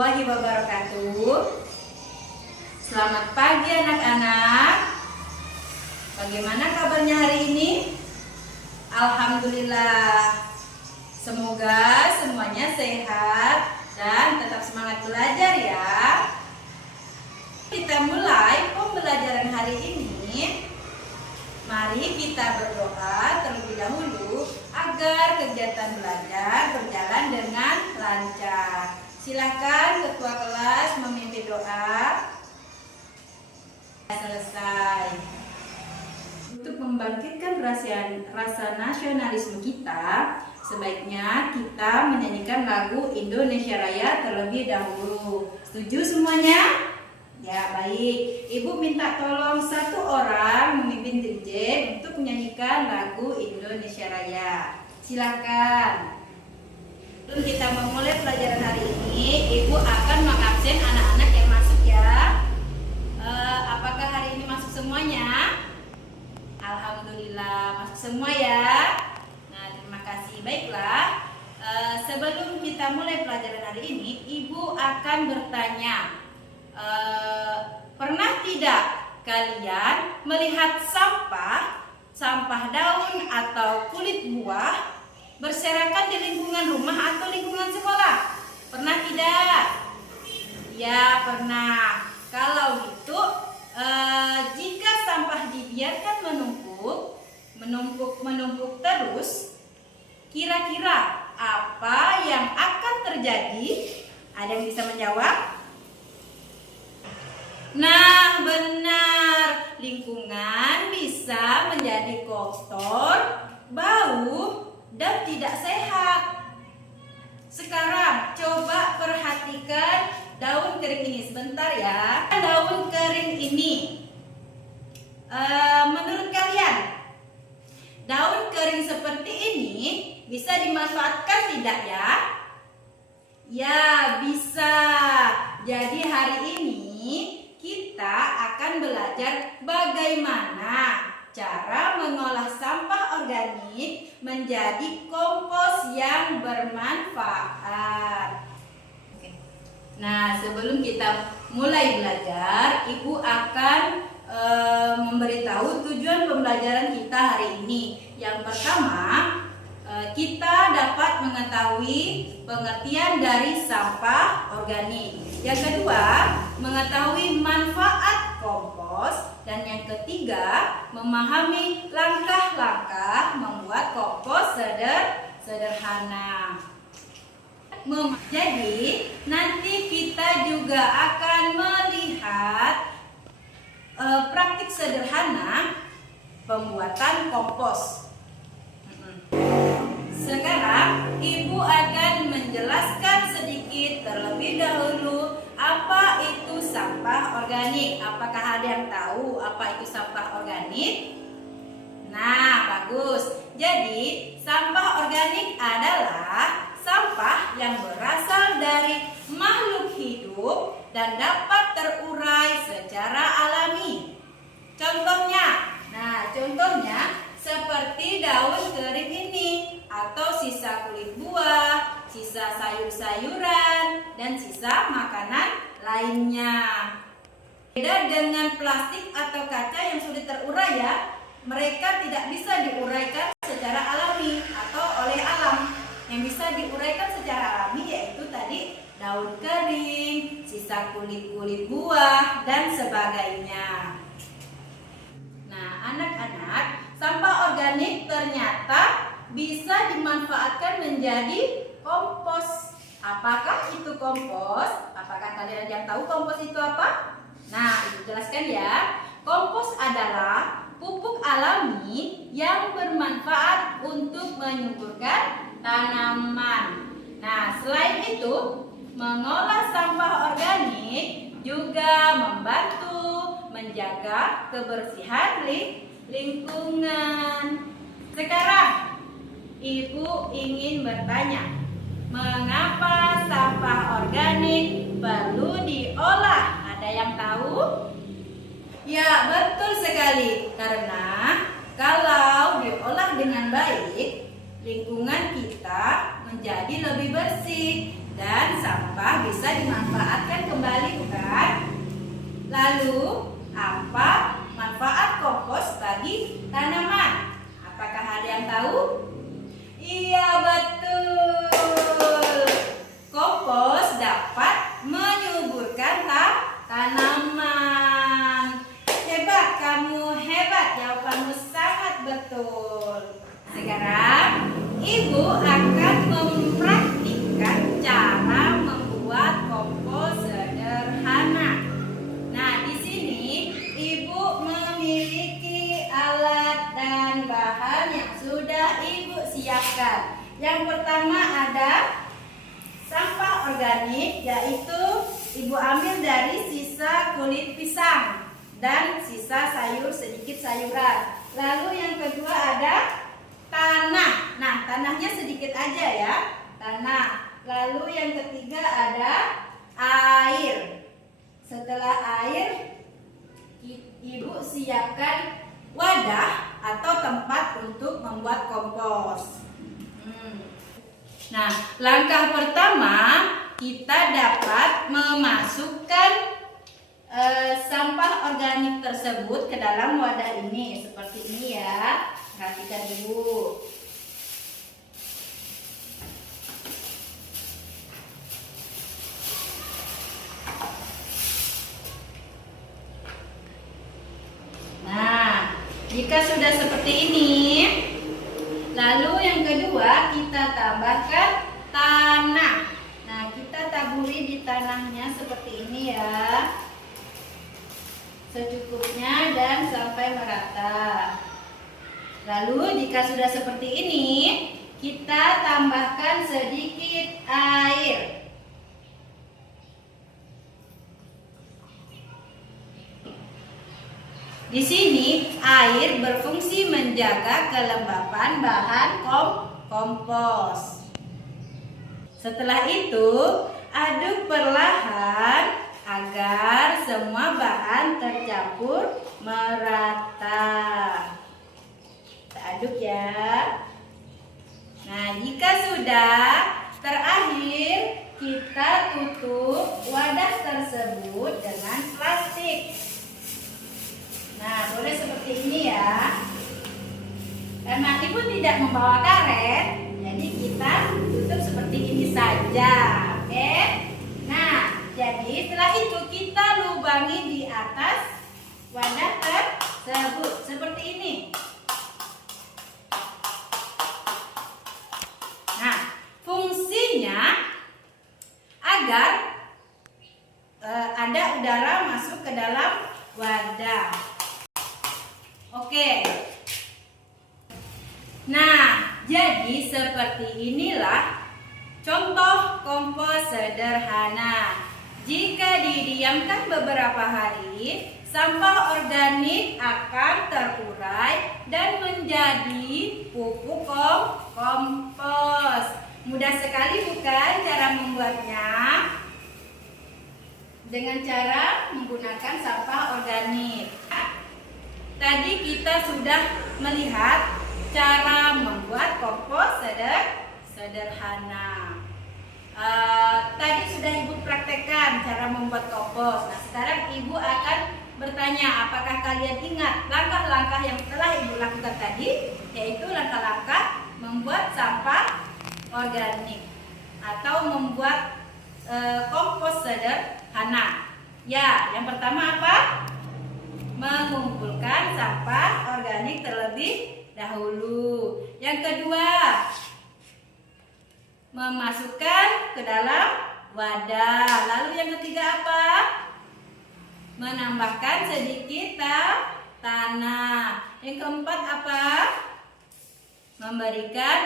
warahmatullahi wabarakatuh. Selamat pagi anak-anak. Bagaimana kabarnya hari ini? Alhamdulillah. Semoga semuanya sehat dan tetap semangat belajar ya. Kita mulai pembelajaran hari ini. Mari kita berdoa terlebih dahulu agar kegiatan belajar berjalan dengan lancar. Silakan ketua kelas memimpin doa. Selesai. Untuk membangkitkan rasa nasionalisme kita, sebaiknya kita menyanyikan lagu Indonesia Raya terlebih dahulu. Setuju semuanya? Ya, baik. Ibu minta tolong satu orang memimpin DJ untuk menyanyikan lagu Indonesia Raya. Silakan. Sebelum kita memulai pelajaran hari ini, Ibu akan mengabsen anak-anak yang masuk ya. Apakah hari ini masuk semuanya? Alhamdulillah masuk semua ya. Nah, terima kasih. Baiklah. Sebelum kita mulai pelajaran hari ini, Ibu akan bertanya. Pernah tidak kalian melihat sampah daun atau kulit buah berserakan di lingkungan rumah atau lingkungan sekolah? Pernah tidak? Ya, pernah. Kalau gitu, jika sampah dibiarkan menumpuk terus, kira-kira apa yang akan terjadi? Ada yang bisa menjawab? Nah, benar. Lingkungan bisa menjadi kotor, bau, dan tidak sehat. Sekarang coba perhatikan daun kering ini sebentar ya. Daun kering ini, menurut kalian, daun kering seperti ini bisa dimanfaatkan tidak ya? Ya, bisa. Jadi hari ini kita akan belajar bagaimana cara mengolah sampah organik menjadi kompos yang bermanfaat. Nah, sebelum kita mulai belajar, Ibu akan memberitahu tujuan pembelajaran kita hari ini. Yang pertama, kita dapat mengetahui pengertian dari sampah organik. Yang kedua, mengetahui manfaat kompos. Dan yang ketiga, memahami langkah-langkah membuat kompos sederhana. Jadi, nanti kita juga akan melihat praktik sederhana pembuatan kompos. Sekarang Ibu akan menjelaskan sedikit terlebih dahulu apa itu sampah organik. Apakah ada yang tahu apa itu sampah organik? Nah, bagus. Jadi, sampah organik adalah sampah yang berasal dari makhluk hidup dan dapat terurai secara alami. Contohnya seperti daun kering ini, atau sisa kulit buah, sisa sayur-sayuran, dan sisa makanan lainnya. Beda dengan plastik atau kaca yang sudah terurai ya, mereka tidak bisa diuraikan secara alami atau oleh alam. Yang bisa diuraikan secara alami yaitu tadi daun kering, sisa kulit buah, dan sebagainya. Nah, anak-anak, sampah organik ternyata bisa dimanfaatkan menjadi kompos. Apakah itu kompos? Apakah kalian ada yang tahu kompos itu apa? Nah, Ibu jelaskan ya. Kompos adalah pupuk alami yang bermanfaat untuk menyuburkan tanaman. Nah, selain itu, mengolah sampah organik juga membantu menjaga kebersihan lingkungan. Sekarang, Ibu ingin bertanya, mengapa sampah organik perlu diolah? Ada yang tahu? Ya, betul sekali. Karena kalau diolah dengan baik, lingkungan kita menjadi lebih bersih dan sampah bisa dimanfaatkan kembali, bukan? Lalu, apa manfaat kompos bagi tanaman? Apakah ada yang tahu? Iya, betul. Kompos dapat menyuburkan tanaman. Hebat, kamu hebat. Jawabanmu sangat betul. Sekarang, Ibu akan mempraktikkan cara membuat kompos sederhana. Nah, di sini Ibu memiliki alat dan bahan yang sudah Ibu siapkan. Yang pertama ada sampah organik, yaitu Ibu ambil dari sisa kulit pisang dan sisa sedikit sayuran. Lalu yang kedua ada tanah. Nah, tanahnya sedikit aja ya, tanah. Lalu yang ketiga ada air. Setelah air, Ibu siapkan wadah atau tempat untuk membuat kompos. Nah, langkah pertama kita dapat memasukkan sampah organik tersebut ke dalam wadah ini, seperti ini ya. Perhatikan Ibu. Nah, jika sudah seperti ini, lalu yang kedua kita tambahkan tanah. Nah, kita taburi di tanahnya seperti ini ya, secukupnya dan sampai merata. Lalu jika sudah seperti ini, kita tambahkan sedikit air. Di sini air berfungsi menjaga kelembapan bahan kompos. Setelah itu, aduk perlahan agar semua bahan tercampur merata. Kita aduk ya. Nah, jika sudah, terakhir kita tutup wadah tersebut dengan plastik. Nah, boleh seperti ini ya. Karena Ibu tidak membawa karet, jadi kita tutup seperti ini saja. Oke? Nah, jadi setelah itu kita lubangi di atas wadah tersebut seperti ini. Nah, fungsinya agar ada udara masuk ke dalam wadah. Oke. Nah, jadi seperti inilah contoh kompos sederhana. Jika didiamkan beberapa hari, sampah organik akan terurai dan menjadi pupuk kompos. Mudah sekali bukan cara membuatnya? Dengan cara menggunakan sampah organik. Tadi kita sudah melihat cara membuat kompos sederhana. Tadi sudah Ibu praktekkan cara membuat kompos. Nah, sekarang Ibu akan bertanya, apakah kalian ingat langkah-langkah yang telah Ibu lakukan tadi? Yaitu langkah-langkah membuat sampah organik atau membuat kompos sederhana. Ya, yang pertama apa? Mengumpulkan sampah organik terlebih dahulu. Yang kedua, memasukkan ke dalam wadah. Lalu yang ketiga apa? Menambahkan sedikit tanah. Yang keempat apa? Memberikan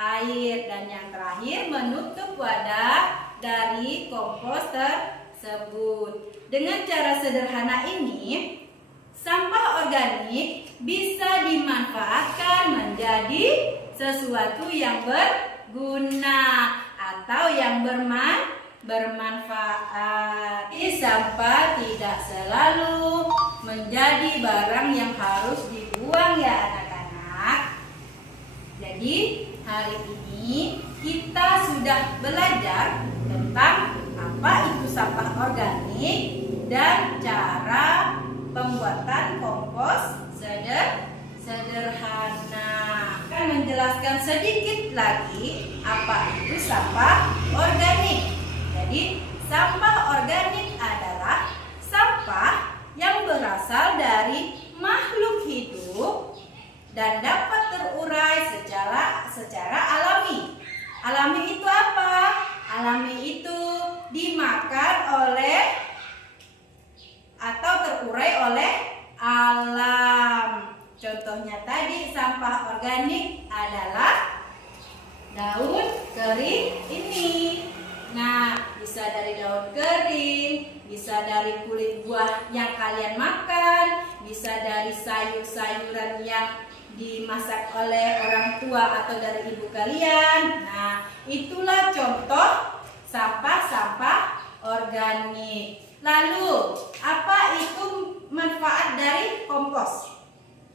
air. Dan yang terakhir, menutup wadah dari kompos tersebut. Dengan cara sederhana ini, sampah organik bisa dimanfaatkan menjadi sesuatu yang berguna atau yang bermanfaat. Sampah tidak selalu menjadi barang yang harus dibuang ya anak-anak. Jadi hari ini kita sudah sudah belajar tentang apa itu sampah organik dan cara pembuatan kompos sederhana. Akan menjelaskan sedikit lagi apa itu sampah organik. Jadi, sampah organik adalah sampah yang berasal dari makhluk hidup dan dapat terurai secara alami. Alami itu apa? Alami itu dimakan oleh atau terurai oleh alam. Contohnya tadi sampah organik adalah daun kering ini. Nah, bisa dari daun kering, bisa dari kulit buah yang kalian makan, bisa dari sayur-sayuran yang dimasak oleh orang tua atau dari ibu kalian. Nah, itulah contoh sampah-sampah organik. Lalu, apa itu manfaat dari kompos?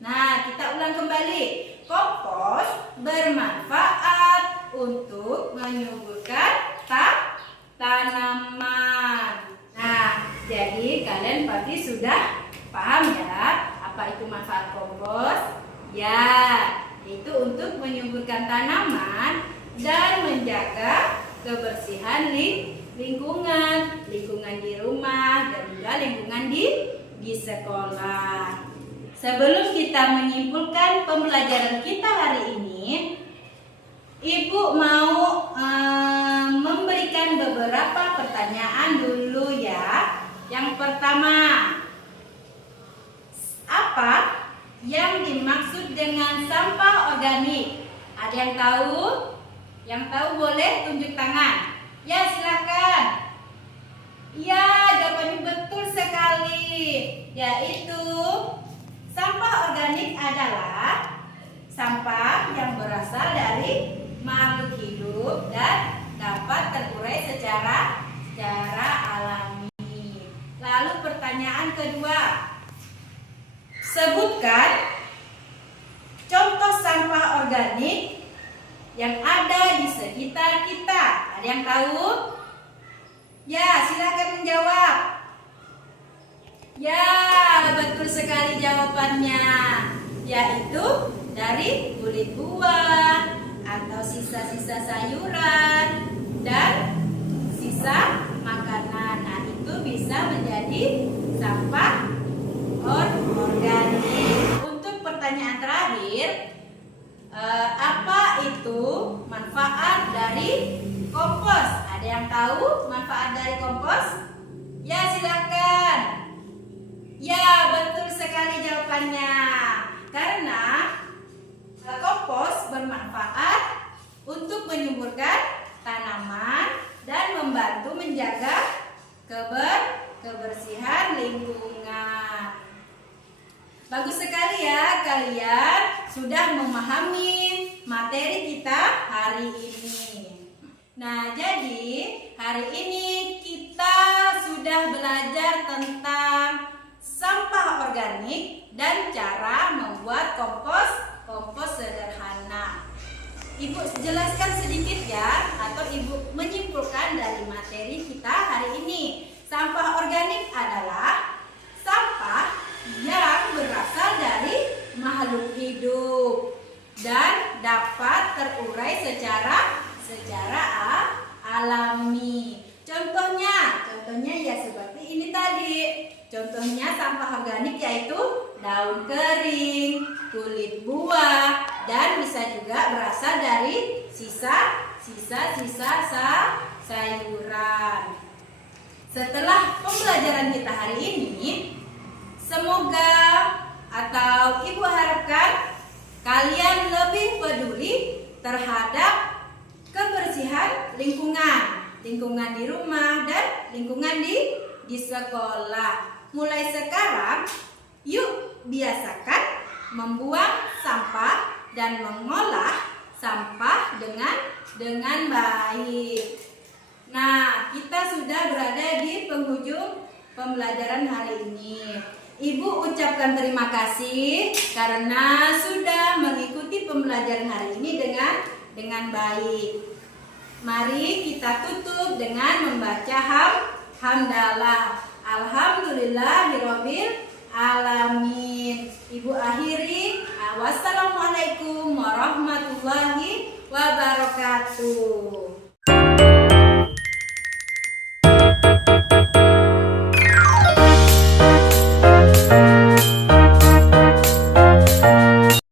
Nah, kita ulang kembali. Kompos bermanfaat untuk menyuburkan tanaman. Nah, jadi kalian pasti sudah paham ya apa itu manfaat kompos? Ya, itu untuk menyuburkan tanaman dan menjaga kebersihan lingkungan di rumah dan juga lingkungan di sekolah. Sebelum kita menyimpulkan pembelajaran kita hari ini, Ibu mau memberikan beberapa pertanyaan dulu ya. Yang pertama, apa yang dimaksud dengan sampah organik? Ada yang tahu? Yang tahu boleh tunjuk tangan. Ya, silakan. Ya, jawabannya betul sekali. Yaitu sampah organik adalah sampah yang berasal dari makhluk hidup dan dapat terurai secara alami. Lalu pertanyaan kedua. Sebutkan contoh sampah organik yang ada di sekitar kita. Ada yang tahu? Ya, silakan menjawab. Ya, betul sekali jawabannya. Yaitu dari kulit buah atau sisa-sisa sayuran dan sisa makanan. Nah, itu bisa menjadi sampah organik. Untuk pertanyaan terakhir, apa itu manfaat dari kompos? Ada yang tahu manfaat dari kompos? Ya, silakan. Ya, betul sekali jawabannya. Karena kompos bermanfaat untuk menyuburkan tanaman dan membantu menjaga kebersihan lingkungan. Bagus sekali ya, kalian sudah memahami materi kita hari ini. Nah, jadi hari ini kita sudah belajar tentang sampah organik dan cara membuat kompos sederhana. Ibu jelaskan sedikit ya, atau Ibu menyimpulkan dari materi kita hari ini. Sampah organik adalah sampah yang berasal dari makhluk hidup dan dapat terurai secara alami. Contohnya ya seperti ini tadi. Contohnya sampah organik yaitu daun kering, kulit buah, dan bisa juga berasal dari sisa sayuran. Setelah pembelajaran kita hari ini, semoga atau Ibu harapkan kalian lebih peduli terhadap kebersihan lingkungan di rumah dan lingkungan di sekolah. Mulai sekarang, yuk biasakan membuang sampah dan mengolah sampah dengan baik. Nah, kita sudah berada di penghujung pembelajaran hari ini. Ibu ucapkan terima kasih karena sudah mengikuti pembelajaran hari ini dengan baik. Mari kita tutup dengan membaca hamdalah. Alhamdulillahirabbil alamin. Ibu akhiri, wassalamualaikum warahmatullahi wabarakatuh.